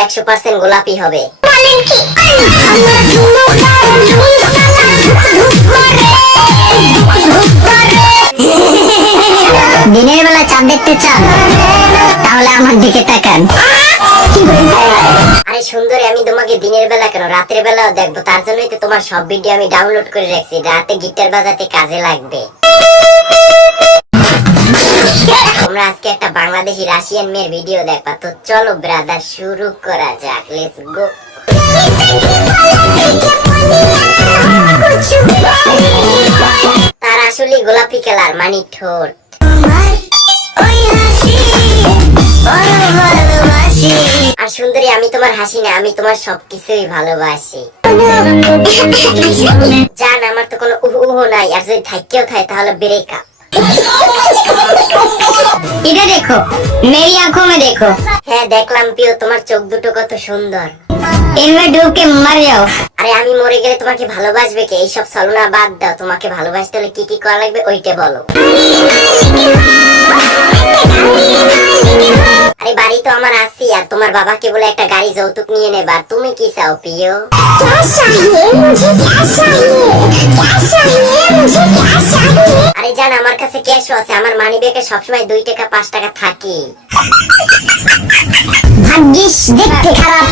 100% গোলাপি হবে। দিনের বেলা চাঁদ দেখতে চান? তাহলে আমার দিকে তাকান। আরে সুন্দরী, আমি তোমাকে দিনের বেলা কেন, রাতের বেলাও দেখবো। তার জন্যই তো তোমার সব ভিডিও আমি ডাউনলোড করে রাখছি, রাতে গিটার বাজাতে কাজে লাগবে। তোমরা আজকে একটা বাংলাদেশি রাশিয়ান মেয়ের ভিডিও দেখবা, তো চলো ব্রাদার শুরু করা যাক, লেটস গো। তার আসলে গোলাপি কালার, মানে ঠোঁট। আর সুন্দরী, আমি তোমার হাসি না, আমি তোমার সবকিছুই ভালোবাসি। জান, আমার তো কোনো উহু নাই, আর যদি থাকেও থাকে তাহলে ব্রেকআপ। इधर देखो, मेरी आंखों में देखो। হ্যাঁ দেখলাম প্রিয়, তোমার চোখ দুটো কত সুন্দর। इनमें डूब के मर जाओ। আরে আমি মরে গেলে তোমাকে ভালোবাসবে কে? এইসব ছলনা বাদ দাও, তোমাকে ভালোবাসতে হলে কি কি করা লাগবে ওইটা বলো। আরে বাড়ি তো আমার আছি, আর তোমার বাবাকে বলে একটা গাড়ি যৌতুক নিয়ে নেবা। আর তুমি কি চাও প্রিয়? আরে জান, আমার কাছে ক্যাশও আছে, আমার মানি ব্যাগে সবসময় 2 টাকা 5 টাকা থাকে। ভাগ্যিস দেখতে খারাপ,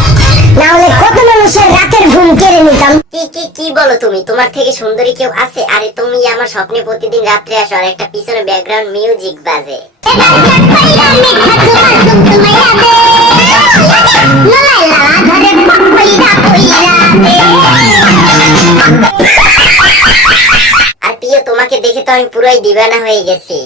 না হলে কত মানুষের রাতের ঘুম কেড়ে নিতাম। কি কি কি বলো তুমি? তোমার থেকে সুন্দরী কেউ আছে? আরে তুমি আমার স্বপ্নে প্রতিদিন রাত্রে আসো, আর একটা পিছনে ব্যাকগ্রাউন্ড মিউজিক বাজে। আর প্রিয়, তোমাকে দেখে তো আমি পুরোই দিবানা হয়ে গেছি।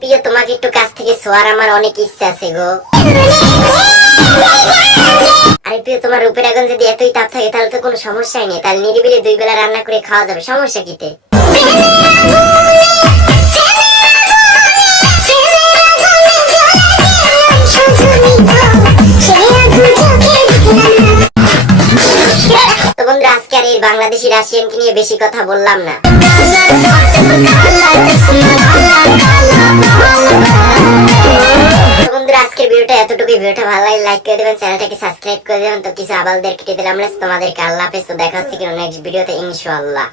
প্রিয়, তোমাকে একটু কাছ থেকে ছোঁয়ার আমার অনেক ইচ্ছা আছে গো। আরে প্রিয়, তোমার রূপের আগুন যদি এতই তাপ থাকে তাহলে তো কোনো সমস্যাই নেই, তাহলে নিরিবিলি 2 বেলা রান্না করে খাওয়া যাবে, সমস্যা কিতে? তো বন্ধুরা, আজকে আর এই বাংলাদেশি রাশিয়ানকে নিয়ে বেশি কথা বললাম না। বন্ধুরা, আজকের ভিডিওটা এতটুকুই। ভিডিওটা ভালো লাগলে লাইক করে দেবেন, চ্যানেলটাকে সাবস্ক্রাইব করে দেবেন। তো কিছু আবালদের কেটে দিলাম, তোমাদেরকে আল্লাহ হাফেজ। তো দেখা হচ্ছে নেক্সট ভিডিওতে ইনশাআল্লাহ।